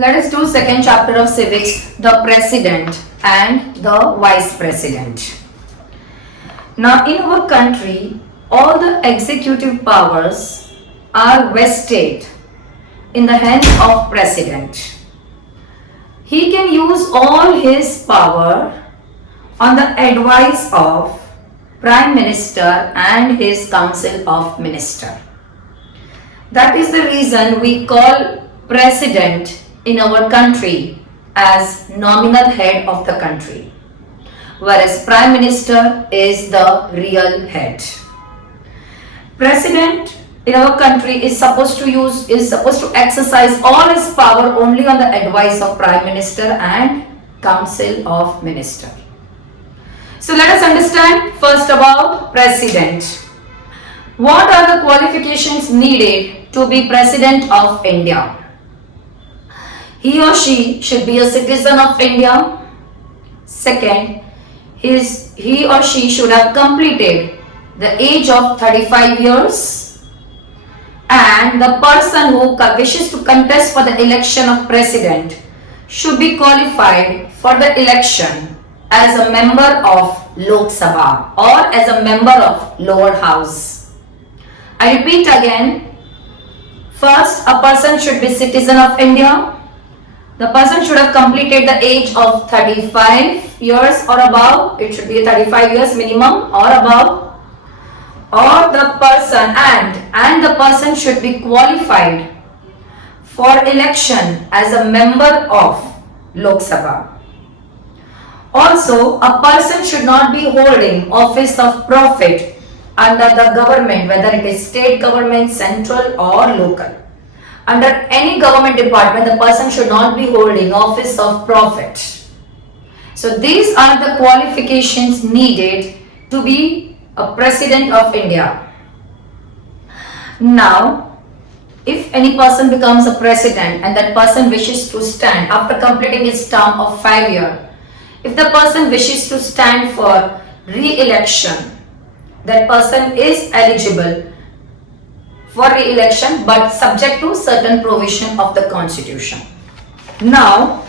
Let us do second chapter of civics, the president and the vice president. Now in our country, all the executive powers are vested in the hands of president. He can use all his power on the advice of Prime Minister and his Council of Ministers. That is the reason we call president in our country as nominal head of the country, whereas Prime Minister is the real head. President in our country is supposed to exercise all his power only on the advice of Prime Minister and Council of Ministers. So let us understand first about president. What are the qualifications needed to be president of India? He or she should be a citizen of India. Second, he or she should have completed the age of 35 years. And the person who wishes to contest for the election of president should be qualified for the election as a member of Lok Sabha or as a member of lower house. I repeat again, first a person should be citizen of India. The person should have completed the age of 35 years or above. It should be 35 years minimum or above. Or the person and the person should be qualified for election as a member of Lok Sabha. Also, a person should not be holding office of profit under the government, whether it is state government, central or local. Under any government department, the person should not be holding office of profit. So these are the qualifications needed to be a president of India. Now, if any person becomes a president and that person wishes to stand after completing his term of 5 years, if the person wishes to stand for re-election, that person is eligible for re-election but subject to certain provision of the constitution. Now,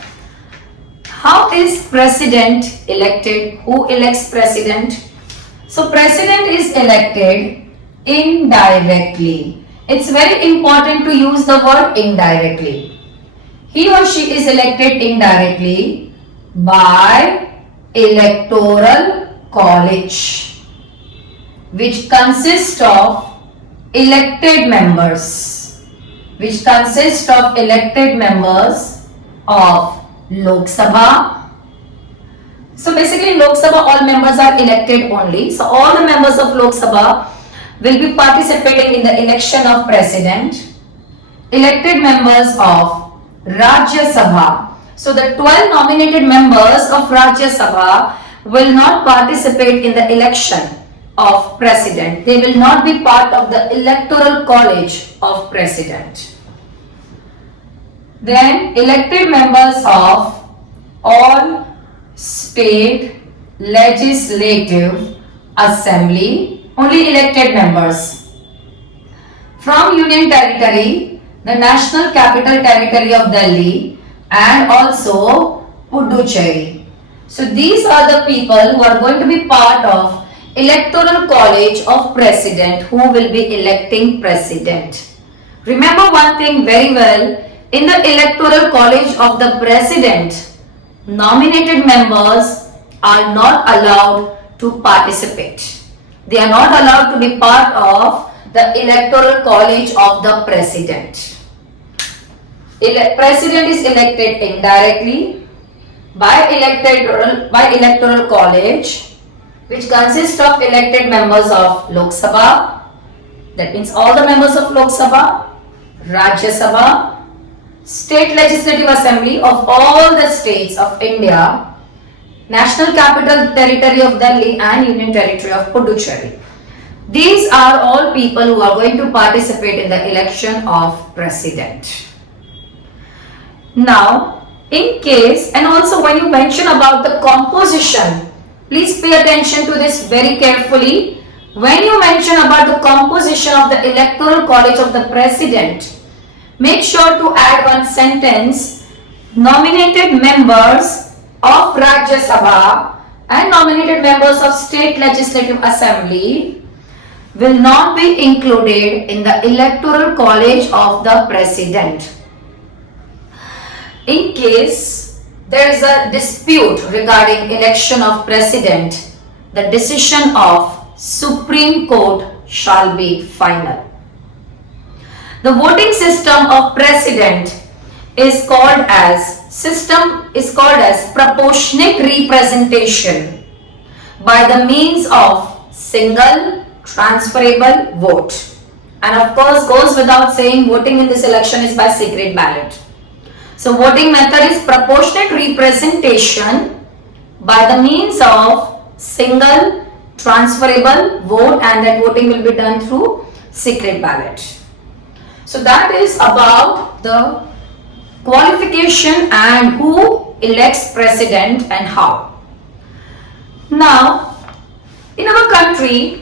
how is president elected? Who elects president? So president is elected indirectly. It's very important to use the word indirectly. He or she is elected indirectly by electoral college, which consists of elected members of Lok Sabha. So basically in Lok Sabha all members are elected only. So all the members of Lok Sabha will be participating in the election of president. Elected members of Rajya Sabha. So the 12 nominated members of Rajya Sabha will not participate in the election of president. They will not be part of the electoral college of president. Then elected members of all state legislative assembly, only elected members. From Union Territory, the National Capital Territory of Delhi and also Puducherry. So these are the people who are going to be part of electoral college of president who will be electing president. Remember one thing very well, in the electoral college of the president, nominated members are not allowed to participate. They are not allowed to be part of the electoral college of the president. President is elected indirectly by electoral college, which consists of elected members of Lok Sabha, that means all the members of Lok Sabha, Rajya Sabha, State Legislative Assembly of all the states of India, National Capital Territory of Delhi and Union Territory of Puducherry. These are all people who are going to participate in the election of president. Now, in case, and also when you mention about the composition, please pay attention to this very carefully. When you mention about the composition of the electoral college of the president, make sure to add one sentence nominated members of Rajya Sabha and nominated members of State Legislative Assembly will not be included in the Electoral College of the President. In case there is a dispute regarding election of President, the decision of Supreme Court shall be final. The voting system of President is called as proportionate representation by the means of single transferable vote, and of course goes without saying voting in this election is by secret ballot. So voting method is proportionate representation by the means of single transferable vote, and that voting will be done through secret ballot. So that is about the qualification and who elects president and how. Now, in our country,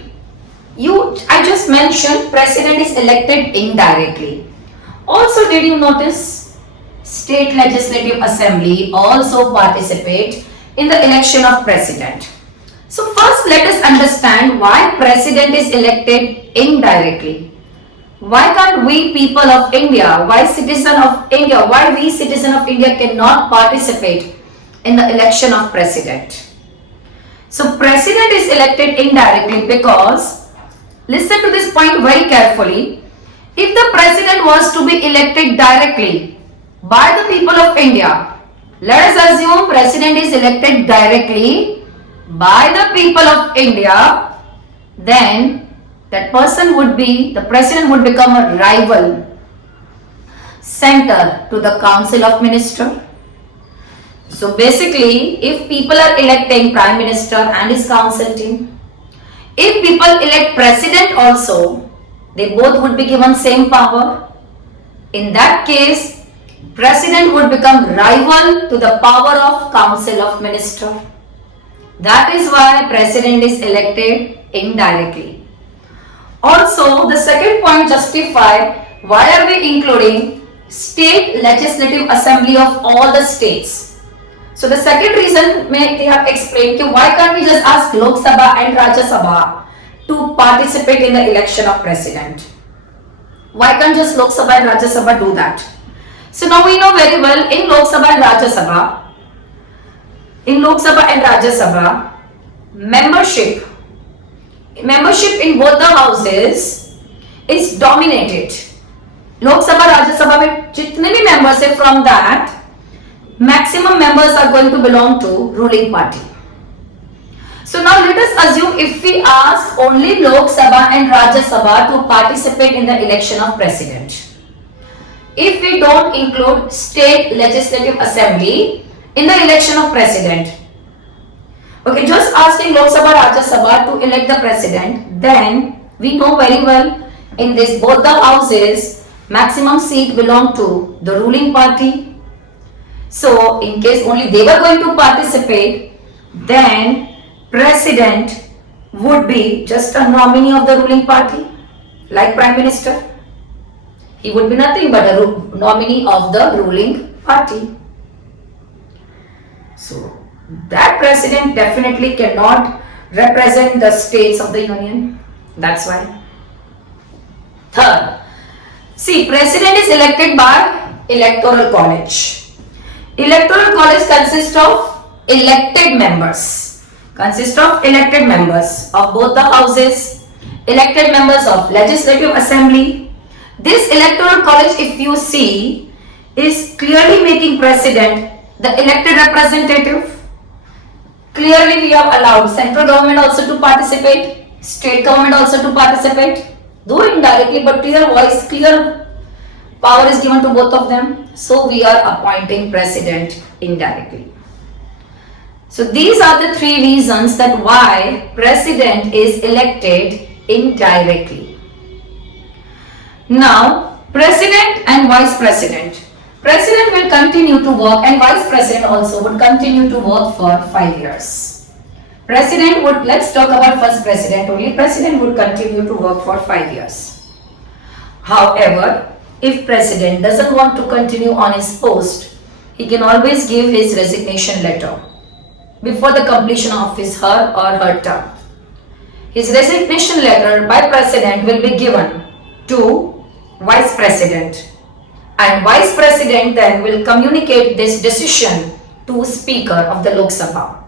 I just mentioned president is elected indirectly. Also, did you notice State Legislative Assembly also participate in the election of president? So first let us understand why president is elected indirectly. Why can't we people of India, why we citizen of India cannot participate in the election of president? So president is elected indirectly because, listen to this point very carefully, if the president was to be elected directly by the people of India, let us assume president is elected directly by the people of India, then the president would become a rival center to the Council of Ministers. So basically, if people are electing Prime Minister and his council team, if people elect president also, they both would be given same power. In that case, president would become rival to the power of Council of Ministers. That is why president is elected indirectly. Also, the second point justify why are we including State Legislative Assembly of all the states. So the second reason they have explained why can't we just ask Lok Sabha and Rajya Sabha to participate in the election of president. Why can't just Lok Sabha and Rajya Sabha do that? So now we know very well in Lok Sabha and Rajya Sabha, membership in both the houses is dominated. Lok Sabha, Rajya Sabha में जितने भी members है, from that maximum members are going to belong to ruling party. So now let us assume if we ask only Lok Sabha and Rajya Sabha to participate in the election of president, if we don't include State Legislative Assembly in the election of president, okay, just asking Lok Sabha, Rajya Sabha to elect the president, then we know very well in this both the houses maximum seat belong to the ruling party. So in case only they were going to participate, then president would be just a nominee of the ruling party, like Prime Minister. He would be nothing but a nominee of the ruling party. So that president definitely cannot represent the states of the union. That's why. Third, see, president is elected by electoral college. Electoral college consists of elected members. Of both the houses, elected members of Legislative Assembly. This electoral college, if you see, is clearly making president the elected representative. Clearly we have allowed central government also to participate, state government also to participate, though indirectly, but clear voice, clear power is given to both of them. So we are appointing president indirectly. So these are the three reasons that why president is elected indirectly. Now, president and vice president. President will continue to work and vice president also would continue to work for 5 years. President would, let's talk about first president only. President would continue to work for 5 years. However, if president doesn't want to continue on his post, he can always give his resignation letter before the completion of her or her term. His resignation letter by President will be given to Vice President, and Vice President then will communicate this decision to Speaker of the Lok Sabha.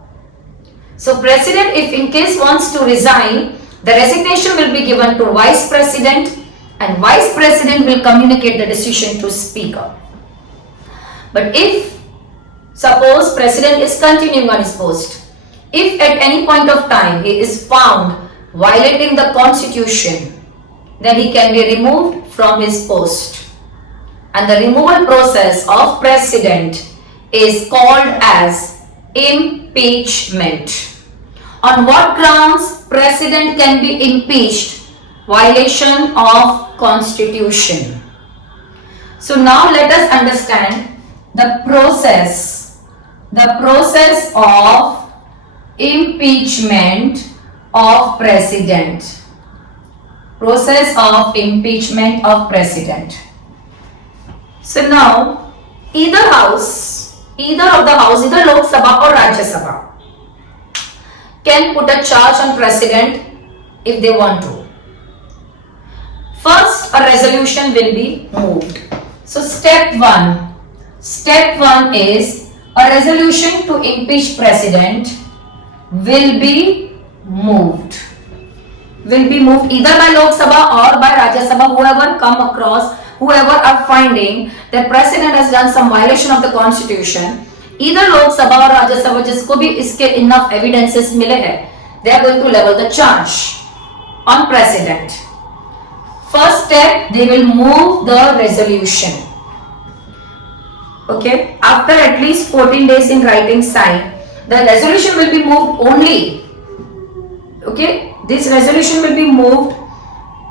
So President, if in case wants to resign, the resignation will be given to Vice President, and Vice President will communicate the decision to Speaker. But if suppose President is continuing on his post, if at any point of time he is found violating the Constitution, then he can be removed from his post. And the removal process of President is called as impeachment. On what grounds President can be impeached? Violation of Constitution. So now let us understand the process of impeachment of President. Process of impeachment of President. So now either of the house, either Lok Sabha or Rajya Sabha, can put a charge on President if they want to. First, a resolution will be moved. So step one is a resolution to impeach President will be moved. Either by Lok Sabha or by Rajya Sabha, whoever are finding that President has done some violation of the Constitution, either Lok Sabha or Rajya Sabha जिसको भी इसके enough evidences मिले हैं, they are going to level the charge on President. First step, they will move the resolution. Okay, after at least 14 days in writing sign, the resolution will be moved only. Okay, this resolution will be moved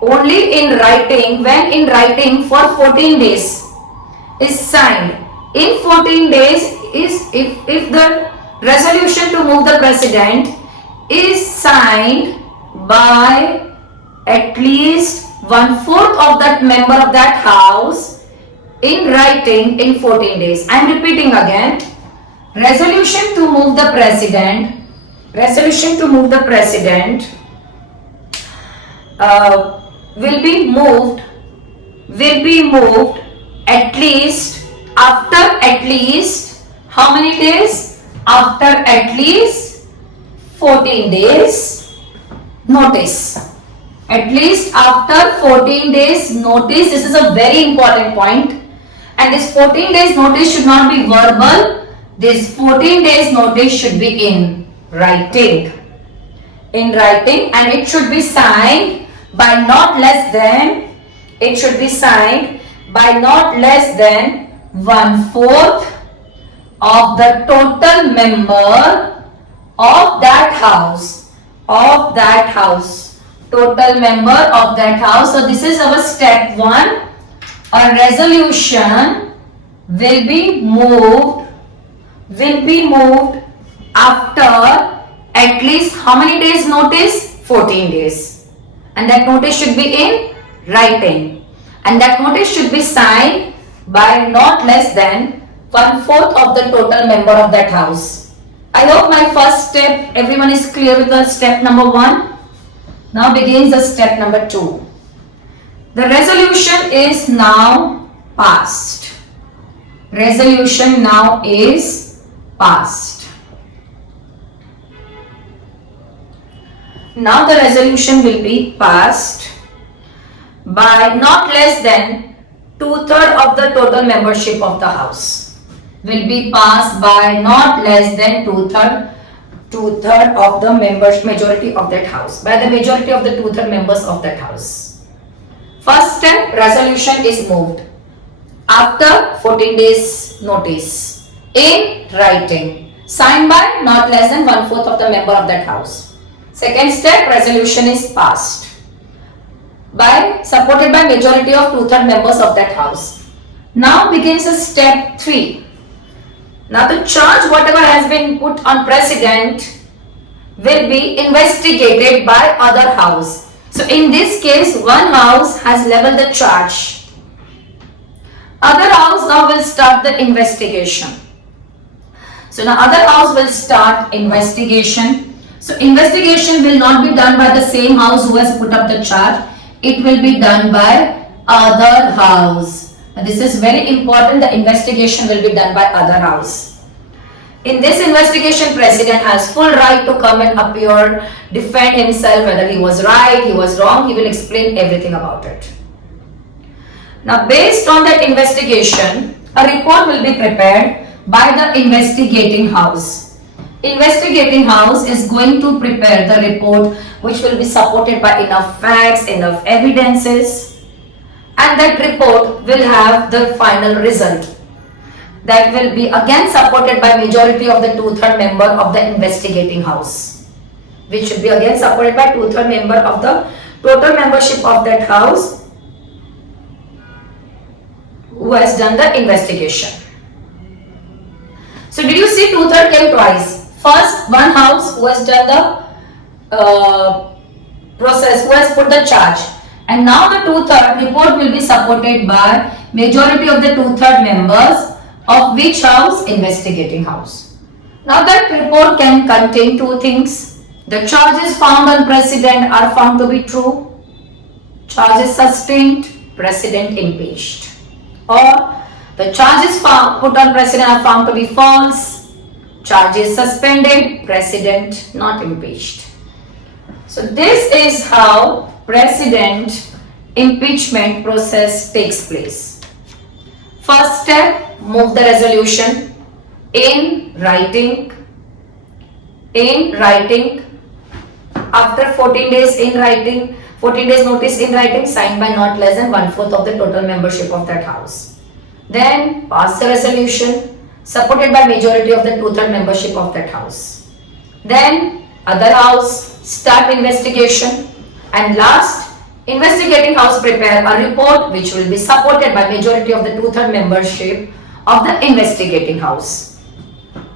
only in writing when in writing for 14 days is signed. In 14 days is if the resolution to move the President is signed by at least 1/4 of that member of that house in writing in 14 days. I am repeating again. Resolution to move the President will be moved at least after at least how many days? After at least 14 days notice. At least after 14 days notice. This is a very important point, and this 14 days notice should not be verbal. This 14 days notice should be in writing, and it should be signed by not less than 1/4 of the total member of that house. Total member of that house. So this is our step 1. A resolution will be moved after at least how many days notice? 14 days. And that notice should be in writing. And that notice should be signed by not less than 1/4 of the total member of that house. I hope my first step, everyone is clear with the step number 1. Now begins the step number 2. The resolution is now passed. Resolution now is passed. Now the resolution will be passed by not less than 2/3 of the total membership of the house. Will be passed by not less than 2/3 of the majority of that house. By the majority of the 2/3 members of that house. First step, resolution is moved after 14 days notice in writing, signed by not less than 1/4 of the member of that house. Second step, resolution is passed by supported by majority of 2/3 members of that house. Now begins the step 3. Now the charge whatever has been put on President will be investigated by other house. So in this case, one house has leveled the charge. Other house now will start the investigation. So now other house will start investigation. So investigation will not be done by the same house who has put up the charge. It will be done by other house. And this is very important. The investigation will be done by other house. In this investigation, president has full right to come and appear, defend himself, whether he was right, he was wrong. He will explain everything about it. Now, based on that investigation, a report will be prepared by the investigating house. Investigating house is going to prepare the report which will be supported by enough facts, enough evidences, and that report will have the final result. That will be again supported by majority of the 2/3 member of the investigating house, which should be again supported by 2/3 member of the total membership of that house who has done the investigation. So did you see 2/3 came twice? First, one house who has done the process, who has put the charge, and now the 2/3 report will be supported by majority of the 2/3 members of which house? Investigating house. Now that report can contain two things. The charges found on president are found to be true, charges sustained, president impeached, or the charges put on president are found to be false, charges suspended, president not impeached. So this is how president impeachment process takes place. First step, move the resolution in writing. After 14 days in writing, 14 days notice in writing, signed by not less than 1/4 of the total membership of that house. Then pass the resolution, supported by majority of the 2/3 membership of that house. Then other house start investigation, and last, investigating house prepare a report which will be supported by majority of the 2/3 membership of the investigating house.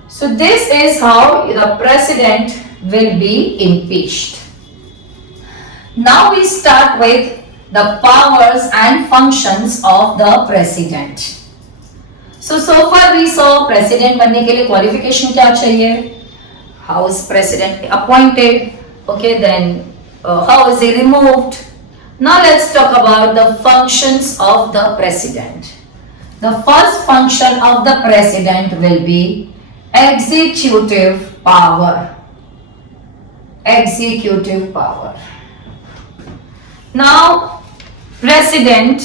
So this is how the president will be impeached. Now we start with the powers and functions of the president. So far we saw president बनने के लिए qualification क्या चाहिए? How is president appointed? Okay, then how is he removed? Now let's talk about the functions of the president. The first function of the president will be executive power. Executive power. Now, president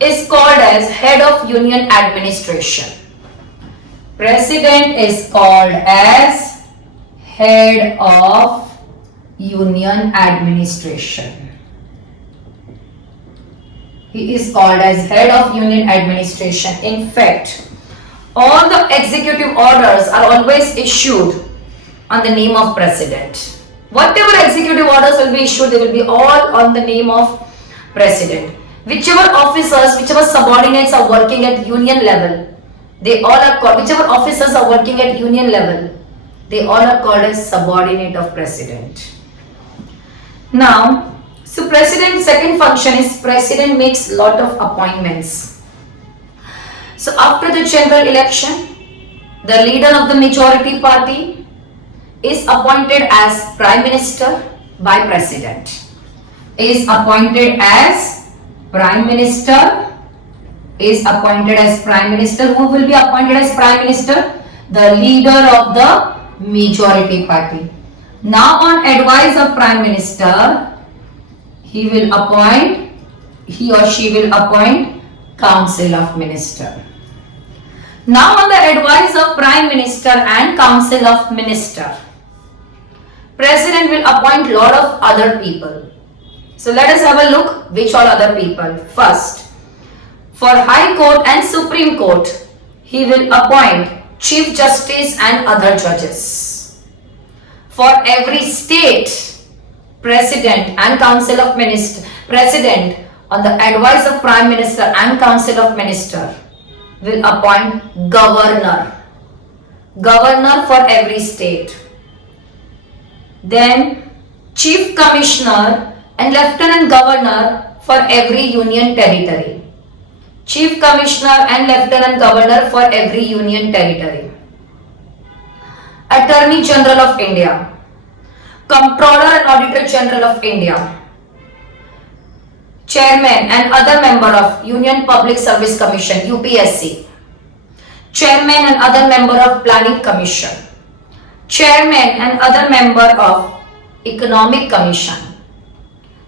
is called as head of union administration. President is called as head of union administration. He is called as head of union administration. In fact, all the executive orders are always issued on the name of president. Whatever executive orders will be issued, they will be all on the name of president. Whichever officers, whichever subordinates are working at union level, they all are called, whichever officers are working at union level, they all are called as subordinate of president. Now, so president's second function is president makes lot of appointments. So after the general election, the leader of the majority party is appointed as prime minister by president. Is appointed as prime minister. Is appointed as prime minister. Who will be appointed as prime minister? The leader of the majority party. Now on advice of prime minister, he or she will appoint council of minister. Now on the advice of prime minister and council of minister, president will appoint lot of other people. So let us have a look which all other people. First, for High Court and Supreme Court, he will appoint Chief Justice and other judges. For every state, President and Council of Ministers, President on the advice of Prime Minister and Council of Minister will appoint governor. Governor for every state. Then Chief Commissioner and Lieutenant Governor for every union territory. Chief Commissioner and Lieutenant Governor for every union territory. Attorney General of India, Comptroller and Auditor General of India, Chairman and other member of Union Public Service Commission UPSC, Chairman and other member of Planning Commission, Chairman and other member of Economic Commission.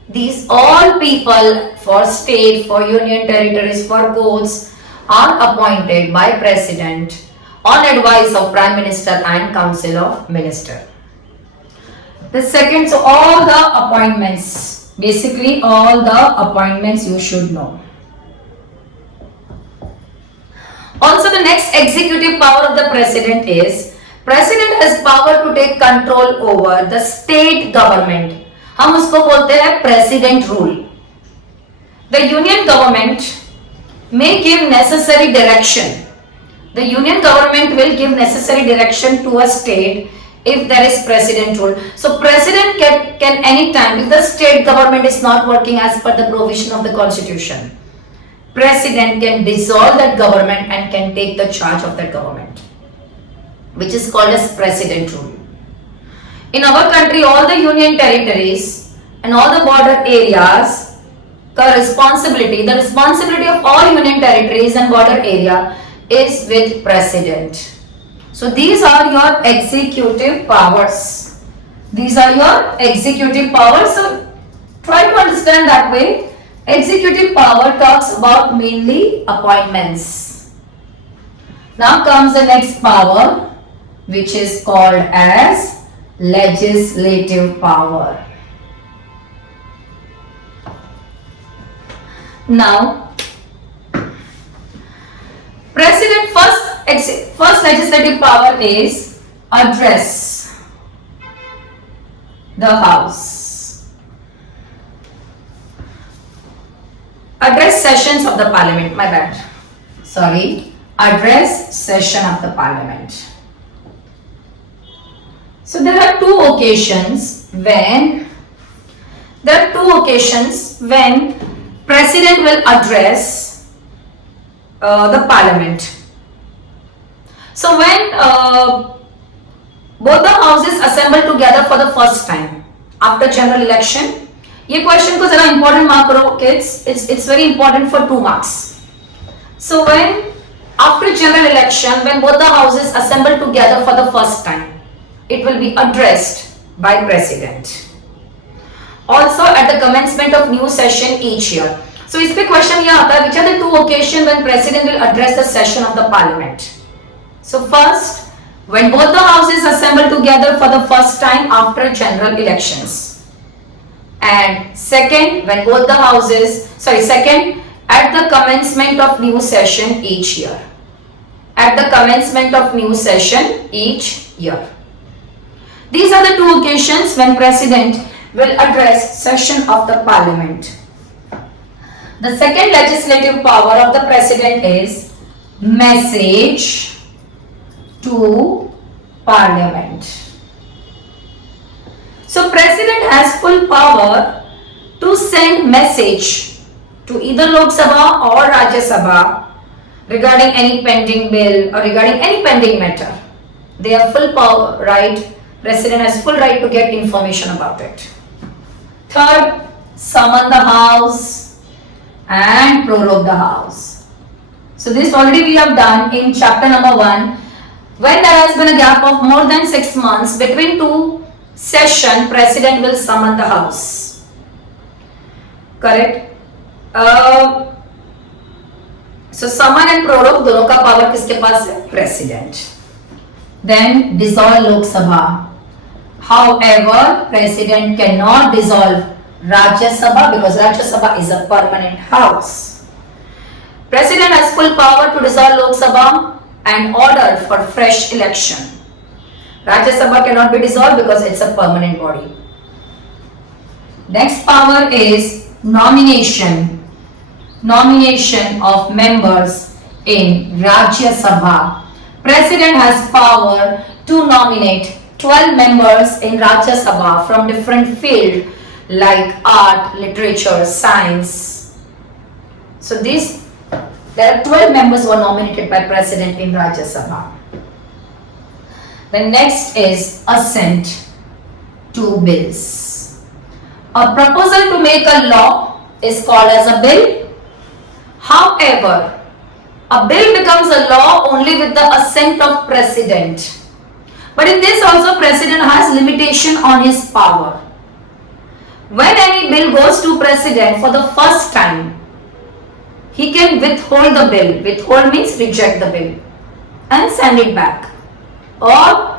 These all people for state, for union territories, for courts are appointed by President on advice of Prime Minister and Council of Minister. The second, so all the appointments, basically all the appointments you should know. Also, the next executive power of the President is, President has power to take control over the state government. हम उसको बोलते हैं President rule. The Union government may give necessary direction. The Union government will give necessary direction to a state if there is President rule. So President can anytime, if the state government is not working as per the provision of the Constitution, President can dissolve that government and can take the charge of that government, which is called as President rule. In our country, all the union territories and all the border areas, the responsibility of all union territories and border area is with President. So these are your executive powers. These are your executive powers. So try to understand that way. Executive power talks about mainly appointments. Now comes the next power, which is called as legislative power. Now, President first legislative power is address the House. Address sessions of the Parliament, my bad. Sorry, address session of the Parliament. So there are two occasions when President will address the Parliament. So when both the houses assemble together for the first time after general election, ये question को जरा important mark करो kids. It's very important for 2 marks. So when after general election, when both the houses assemble together for the first time, it will be addressed by President. Also at the commencement of new session each year. So इस पे question ये आता है, which are the 2 occasions when President will address the session of the Parliament? So first, when both the houses assemble together for the first time after general elections. And second, when both the houses, second, at the commencement of new session each year. At the commencement of new session each year. These are the 2 occasions when President will address session of the Parliament. The second legislative power of the President is message to Parliament. So President has full power to send message to either Lok Sabha or Rajya Sabha regarding any pending bill or regarding any pending matter. They have full power, right? President has full right to get information about it. Third, summon the House and prorogue the House. So this already we have done in chapter number 1. When there has been a gap of more than 6 months between 2 sessions, President will summon the House. Correct? So summon and prorogue दोनों का power किसके पास है? President. Then dissolve Lok Sabha. However, President cannot dissolve Rajya Sabha because Rajya Sabha is a permanent house. President has full power to dissolve Lok Sabha and order for fresh election. Rajya Sabha cannot be dissolved because it's a permanent body. Next power is nomination. Nomination of members in Rajya Sabha. President has power to nominate 12 members in Rajya Sabha from different fields like art, literature, science. So there are 12 members who are nominated by President in Rajya Sabha. The next is assent to bills. A proposal to make a law is called as a bill. However, a bill becomes a law only with the assent of President. But in this also President has limitation on his power. When any bill goes to President for the first time, he can withhold the bill. Withhold means reject the bill and send it back, or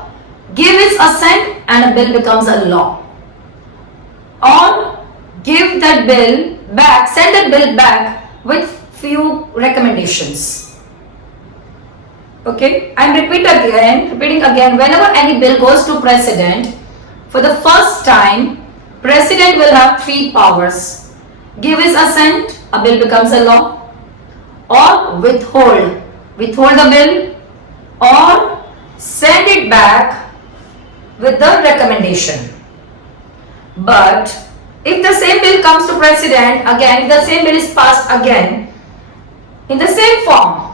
give his assent and a bill becomes a law, or give that bill back, send that bill back with few recommendations. Okay, I'm repeating again, whenever any bill goes to President for the first time, President will have three powers: give his assent, a bill becomes a law, or withhold the bill, or send it back with the recommendation. But if the same bill comes to President again, if the same bill is passed again in the same form,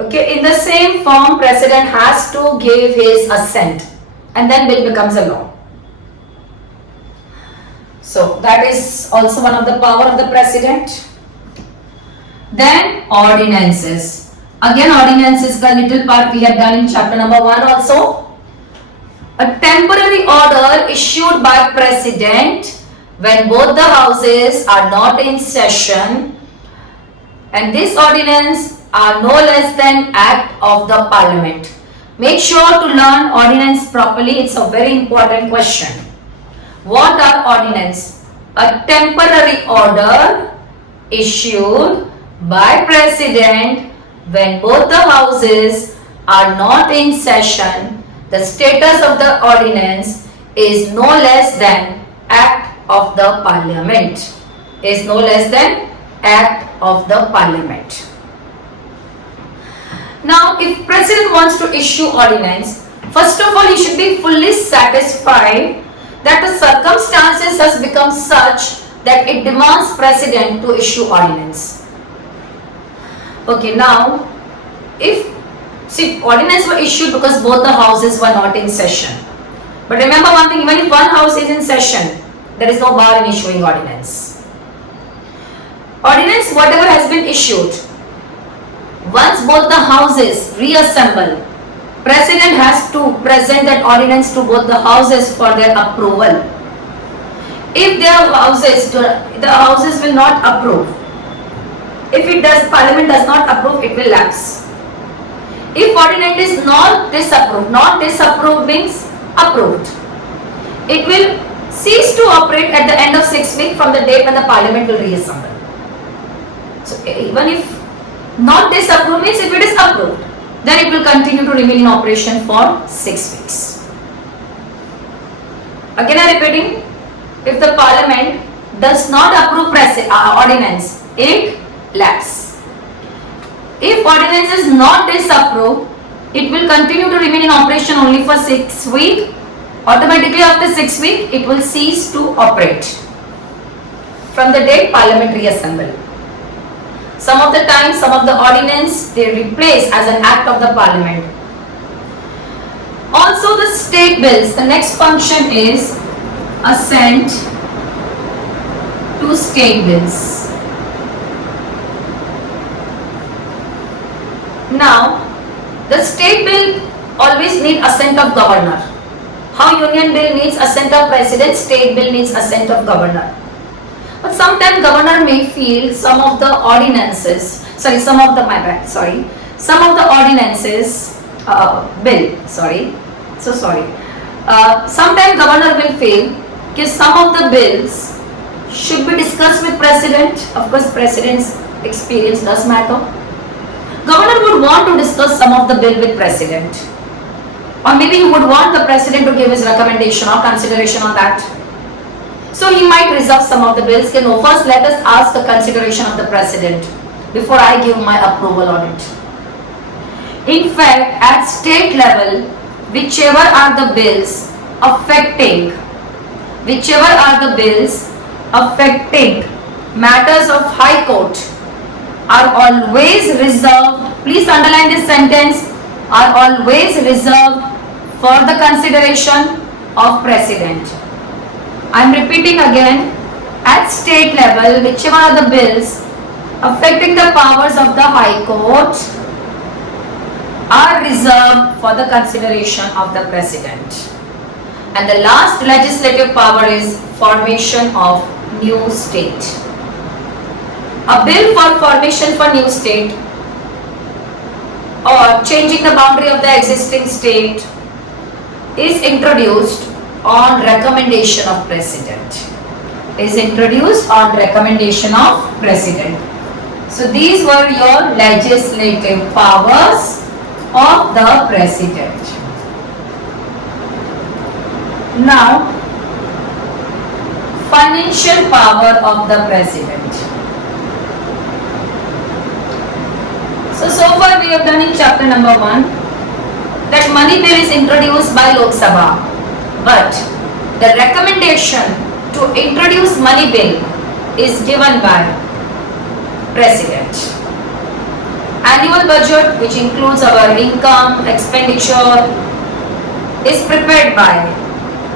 okay, in the same form, President has to give his assent and then bill becomes a law. So that is also one of the power of the President. Then ordinances. Again, ordinances ka little part we have done in chapter number 1 also. A temporary order issued by President when both the houses are not in session, and this ordinance are no less than act of the Parliament. Make sure to learn ordinance properly. It's a very important question. What are ordinance? A temporary order issued by President when both the houses are not in session. The status of the ordinance is no less than act of the Parliament. Is no less than act of the Parliament. Now, if President wants to issue ordinance, first of all he should be fully satisfied that the circumstances has become such that it demands President to issue ordinance. Okay, now if ordinance were issued because both the houses were not in session. But remember one thing, even if one house is in session, there is no bar in issuing ordinance. Ordinance, whatever has been issued, once both the houses reassemble, President has to present that ordinance to both the houses for their approval. If the houses will not approve. If Parliament does not approve, it will lapse. If ordinance is not disapproved means approved. It will cease to operate at the end of 6 weeks from the date when the Parliament will reassemble. So even if not disapproved means if it is approved, then it will continue to remain in operation for 6 weeks. Again I am repeating, if the Parliament does not approve ordinance, it lapses. If ordinance is not disapproved, it will continue to remain in operation only for 6 weeks. Automatically after 6 weeks, it will cease to operate from the date Parliament reassemble. Some of the time, some of the ordinance they replace as an act of the Parliament. Also the state bills, the next function is assent to state bills. Now, the state bill always need assent of governor. How union bill needs assent of president, state bill needs assent of governor. But sometimes governor may feel some of the ordinances, sometimes governor will feel that some of the bills should be discussed with president. Of course, president's experience does matter. Governor would want to discuss some of the bill with president, or maybe he would want the president to give his recommendation or consideration on that. So he might reserve some of the bills. No, first let us ask the consideration of the president before I give my approval on it. In fact, at state level, whichever are the bills affecting matters of High Court are always reserved, please underline this sentence, are always reserved for the consideration of President. I am repeating again, at state level, whichever are the bills affecting the powers of the High Court are reserved for the consideration of the President. And the last legislative power is formation of new state. A bill for formation for new state or changing the boundary of the existing state is introduced on recommendation of President. Is introduced on recommendation of President. So these were your legislative powers of the President. Now, financial power of the President. So far we have done in chapter number 1 that money bill is introduced by Lok Sabha, but the recommendation to introduce money bill is given by President. Annual budget, which includes our income, expenditure, is prepared by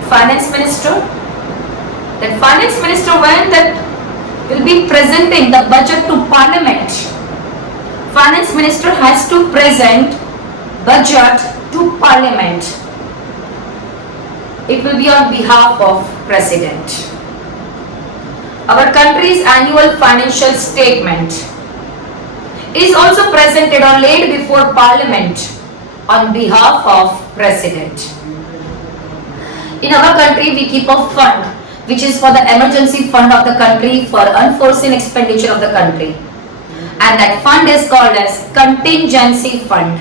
Finance Minister. That Finance Minister, when that will be presenting the budget to Parliament, Finance Minister has to present budget to Parliament. It will be on behalf of President. Our country's annual financial statement is also presented or laid before Parliament on behalf of President. In our country, we keep a fund which is for the emergency fund of the country for unforeseen expenditure of the country. And that fund is called as contingency fund.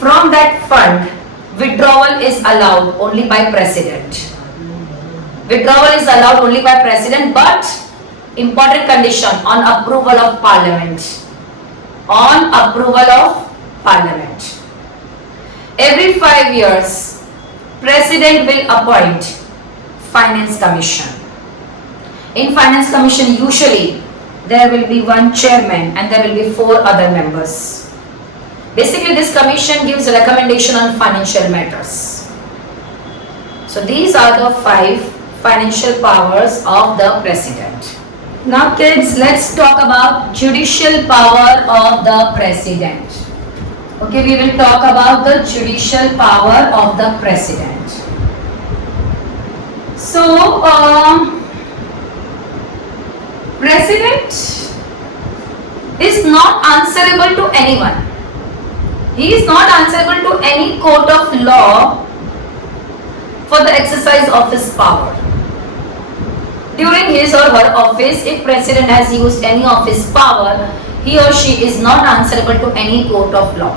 From that fund, withdrawal is allowed only by President. Withdrawal is allowed only by President, but important condition, on approval of Parliament. On approval of Parliament. Every 5 years, President will appoint Finance Commission. In Finance Commission, usually there will be one chairman and there will be 4 other members. Basically, this commission gives a recommendation on financial matters. So these are the 5 financial powers of the President. Now kids, let's talk about judicial power of the President. Okay, we will talk about the judicial power of the President. So, President is not answerable to anyone. He is not answerable to any court of law for the exercise of his power. During his or her office, if President has used any of his power, he or she is not answerable to any court of law.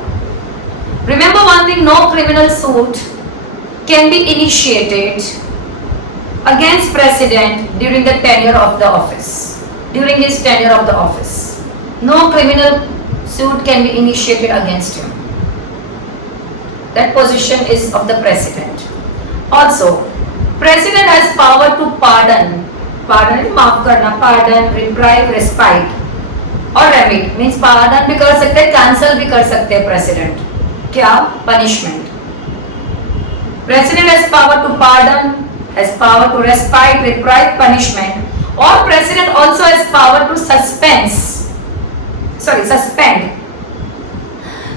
Remember one thing, no criminal suit can be initiated against President during the tenure of the office. During his tenure of the office, no criminal suit can be initiated against him. That position is of the President. Also, President has power to pardon, माफ करना, pardon, reprieve, respite और remit, means pardon भी कर सकते हैं, cancel भी कर सकते हैं President. क्या? Punishment. President has power to pardon, has power to respite, reprieve, punishment, or President also has power to suspend.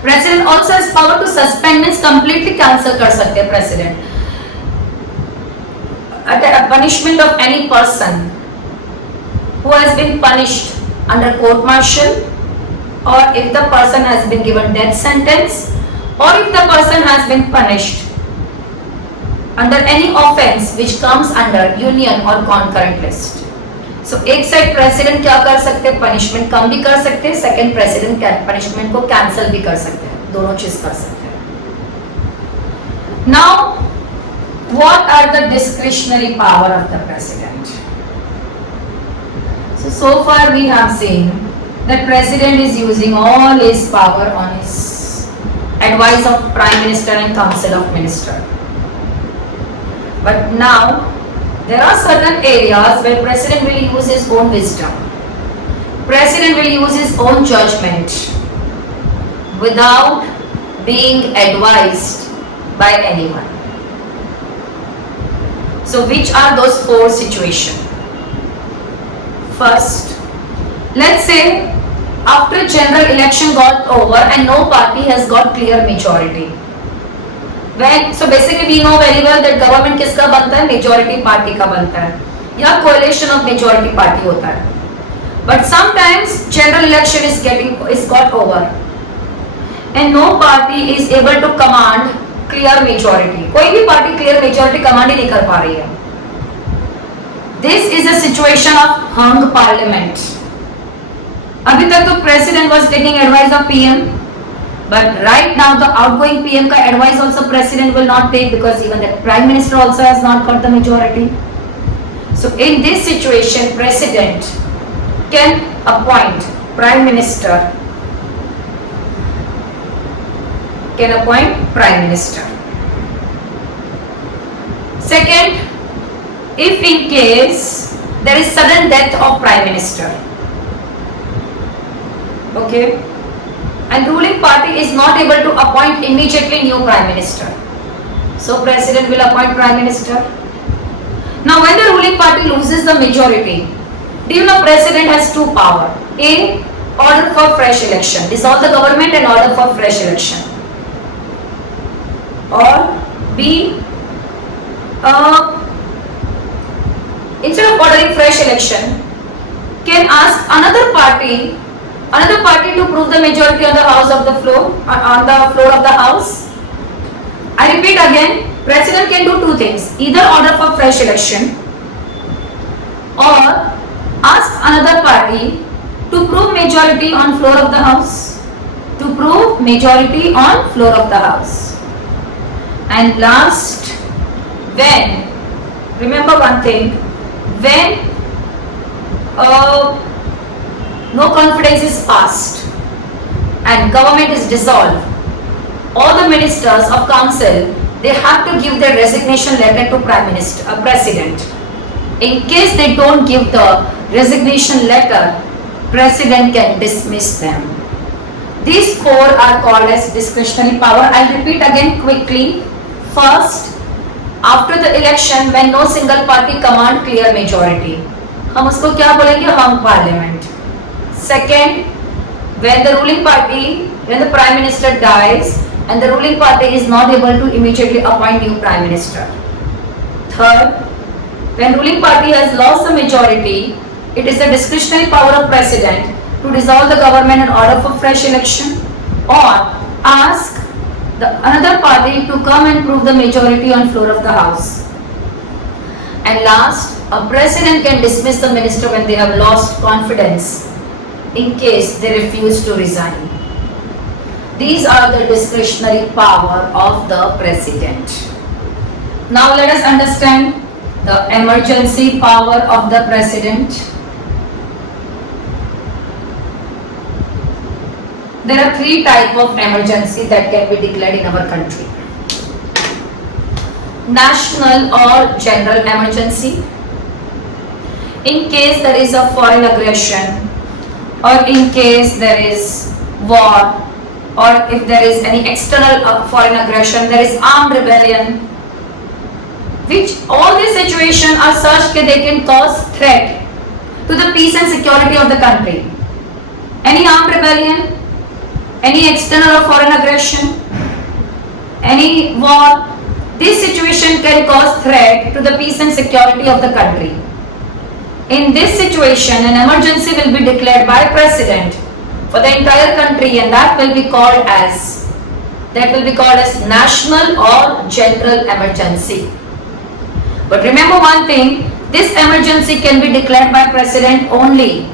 President also has power to suspend, means completely cancel कर सकते हैं President. At a punishment of any person who has been punished under court martial, or if the person has been given death sentence, or if the person has been punished under any offense which comes under union or concurrent list. So एक side president क्या कर सकते हैं, punishment कम भी कर सकते हैं, second president punishment को कैंसिल भी कर सकते हैं, दोनों चीज कर सकते हैं. Now, what are the discretionary power of the president? So far we have seen that president is using all his power on his advice of prime minister and council of minister. But now there are certain areas where president will use his own wisdom. President will use his own judgment without being advised by anyone. So which are those four situations? First, let's say after general election got over and no party has got clear majority. So basically we know very well that government किसका बनता है? Majority party का बनता है या coalition of majority party होता है. But sometimes general election is got over and no party is able to command clear majority. कोई भी party clear majority command ही नहीं कर पा रही है. This is a situation of hung parliament. अभी तक तो president was taking advice of PM, but right now the outgoing PM का advice also president will not take because even the prime minister also has not got the majority. So in this situation, president can appoint prime minister. Can appoint prime minister. Second, if in case there is sudden death of prime minister, okay, and ruling party is not able to appoint immediately new prime minister, so president will appoint prime minister. Now when the ruling party loses the majority, do you know president has two power? A, order for fresh election, dissolve the government and order for fresh election. Or B, instead of ordering fresh election, can ask another party to prove the majority on the house of the floor, on the floor of the house. I repeat again, president can do two things: either order for fresh election or ask another party to prove majority on floor of the house. To prove majority on floor of the house. And last, when, remember one thing, when no confidence is passed and government is dissolved, all the ministers of council, they have to give their resignation letter to president. In case they don't give the resignation letter, president can dismiss them. These four are called as discretionary power. I'll repeat again quickly. First, after the election when no single party command clear majority, हम उसको क्या बोलेंगे? Hung parliament. Second, when the ruling party, when the prime minister dies and the ruling party is not able to immediately appoint new prime minister. Third, when ruling party has lost the majority, it is the discretionary power of president to dissolve the government and order for fresh election or ask another party to come and prove the majority on floor of the house. And last, a president can dismiss the minister when they have lost confidence in case they refuse to resign. These are the discretionary power of the president. Now let us understand the emergency power of the president. There are three types of emergency that can be declared in our country. National or general emergency. In case there is a foreign aggression or in case there is war or if there is any external foreign aggression, there is armed rebellion, which all these situations are such that they can cause threat to the peace and security of the country. Any armed rebellion, any external or foreign aggression, any war, this situation can cause threat to the peace and security of the country. In this situation, an emergency will be declared by President for the entire country and that will be called as national or general emergency. But remember one thing, this emergency can be declared by President only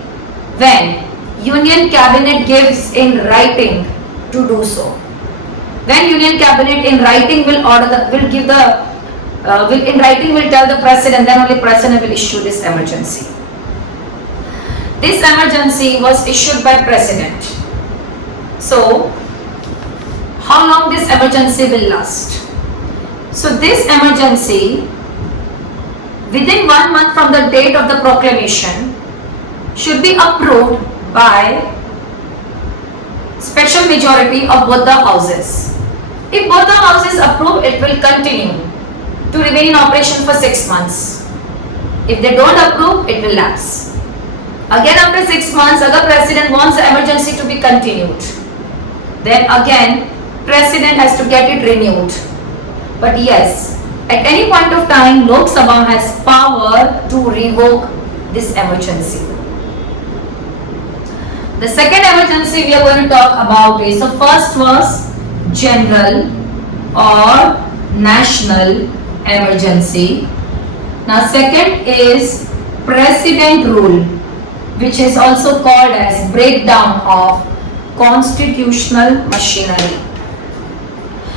when Union Cabinet gives in writing to do so. When Union Cabinet in writing will tell the President, then only President will issue this emergency. This emergency was issued by President. So, how long this emergency will last? So, this emergency, within 1 month from the date of the proclamation, should be approved by special majority of both the houses. If both the houses approve, it will continue to remain in operation for 6 months. If they don't approve, it will lapse. Again after 6 months, agar president wants the emergency to be continued, then again president has to get it renewed. But yes, at any point of time, Lok Sabha has power to revoke this emergency. The second emergency we are going to talk about is, so first was general or national emergency. Now second is president rule, which is also called as breakdown of constitutional machinery.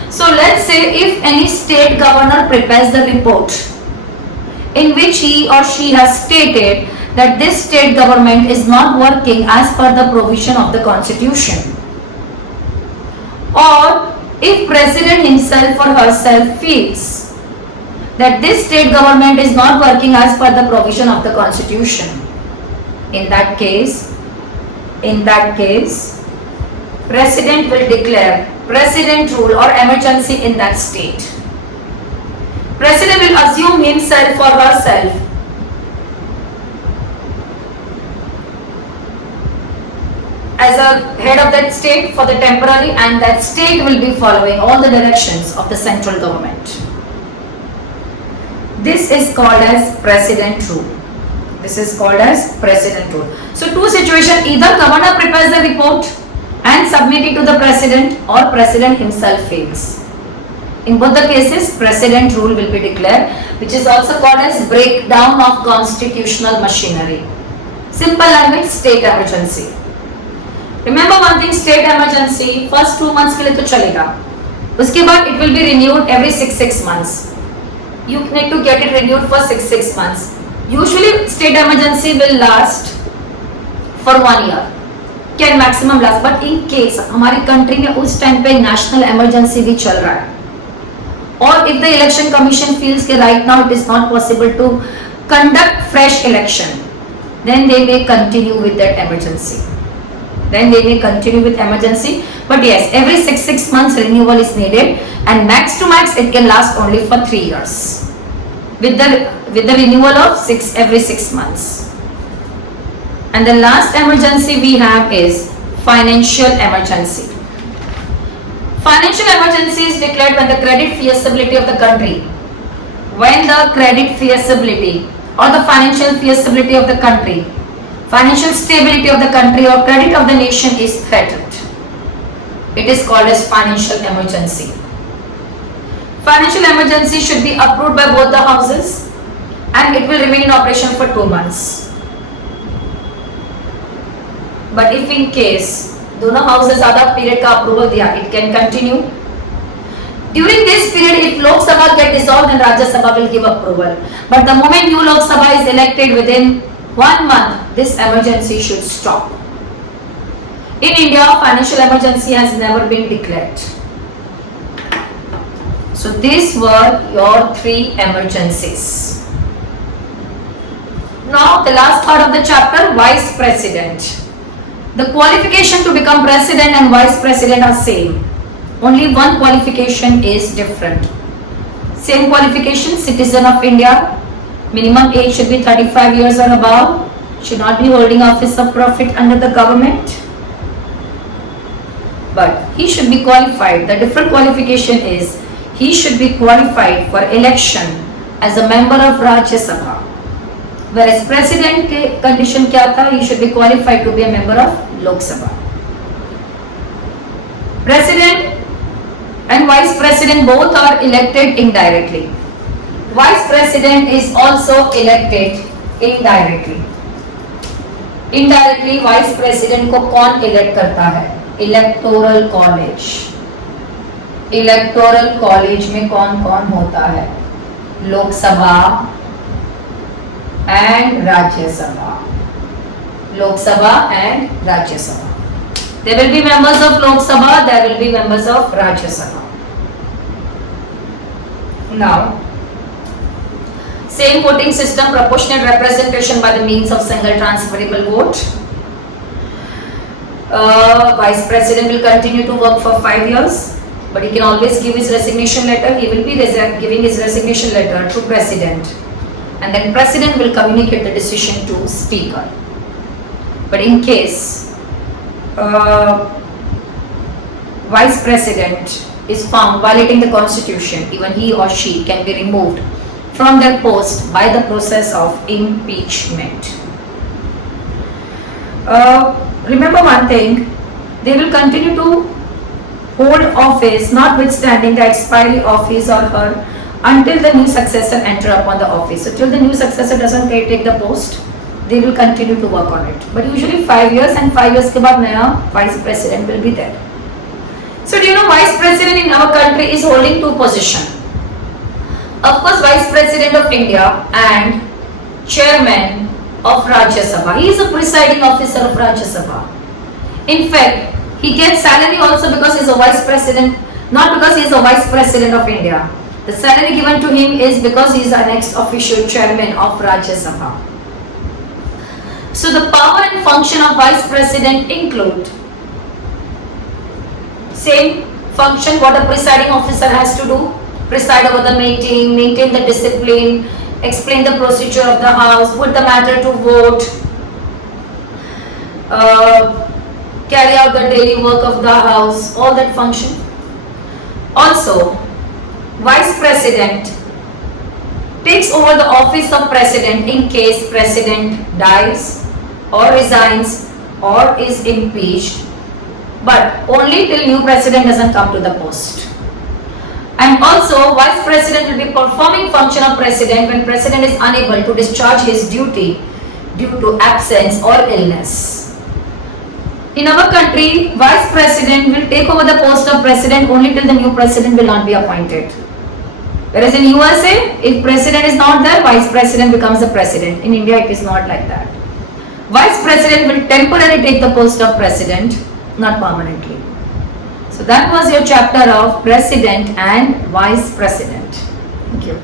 So let's say if any state governor prepares the report in which he or she has stated that this state government is not working as per the provision of the constitution, or if president himself or herself feels that this state government is not working as per the provision of the constitution, in that case president will declare president rule or emergency in that state. President will assume himself or herself as a head of that state for the temporary, and that state will be following all the directions of the central government. This is called as president rule. This is called as president rule. So two situations, either governor prepares the report and submit it to the president, or president himself fails. In both the cases, president rule will be declared, which is also called as breakdown of constitutional machinery. Simple language, state emergency. Remember one thing, state emergency first 2 months के लिए तो चलेगा, उसके बाद it will be renewed every 6 months. You need to get it renewed for 6 months. Usually state emergency will last for 1 year, can maximum last. But in case हमारी country में उस time पे national emergency भी चल रहा है, or if the election commission feels that right now it is not possible to conduct fresh election, then they may continue with that emergency. But yes, every 6 months renewal is needed, and max to max it can last only for 3 years with the renewal of every 6 months. And the last emergency we have is financial emergency. Financial emergency is declared when the credit feasibility of the country, when the credit feasibility or the financial feasibility of the country, financial stability of the country or credit of the nation is threatened. It is called as financial emergency. Financial emergency should be approved by both the houses, and it will remain in operation for 2 months. But if in case दोनों houses आधा period का approval दिया, it can continue. During this period, if Lok Sabha get dissolved, then Rajya Sabha will give approval. But the moment new Lok Sabha is elected, within 1 month, this emergency should stop. In India, financial emergency has never been declared. So these were your 3 emergencies. Now the last part of the chapter, Vice President. The qualification to become President and Vice President are same. Only one qualification is different. Same qualification, citizen of India. Minimum age should be 35 years or above. Should not be holding office of profit under the government. But he should be qualified. The different qualification is he should be qualified for election as a member of Rajya Sabha. Whereas president के condition क्या था? He should be qualified to be a member of Lok Sabha. President and Vice President both are elected indirectly. Vice President is also elected indirectly. Indirectly Vice President को कौन elect करता है? Electoral College. Electoral College में कौन कौन होता है? लोक सभा and Rajya Sabha. Lok Sabha and Rajya Sabha. There will be members of Lok Sabha, there will be members of Rajya Sabha. Now, same voting system, proportional representation by the means of single transferable vote. Vice President will continue to work for 5 years. but he can always give his resignation letter. He will be giving his resignation letter to president, and then president will communicate the decision to speaker. But in case vice president is found violating the constitution, even he or she can be removed from their post by the process of impeachment. Remember one thing, they will continue to hold office notwithstanding the expiry of his or her until the new successor enter upon the office. So till the new successor doesn't take the post, they will continue to work on it. But usually 5 years, and 5 years ke baad naya vice president will be there. So do you know vice president in our country is holding two positions? Of course, vice president of India and chairman of Rajya Sabha. He is a presiding officer of Rajya Sabha. In fact, he gets salary also because he is a vice president, not because he is a vice president of India. The salary given to him is because he is an ex-official chairman of Rajya Sabha. So the power and function of vice president include same function what a presiding officer has to do: preside over the meeting, maintain the discipline, explain the procedure of the house, put the matter to vote, carry out the daily work of the house, all that function. Also, vice president takes over the office of president in case president dies or resigns or is impeached, but only till new president doesn't come to the post. And also, vice president will be performing function of president when president is unable to discharge his duty due to absence or illness. In our country, vice president will take over the post of president only till the new president will not be appointed. Whereas in USA, if president is not there, vice president becomes the president. In India, it is not like that. Vice president will temporarily take the post of president, not permanently. So that was your chapter of president and vice president. Thank you.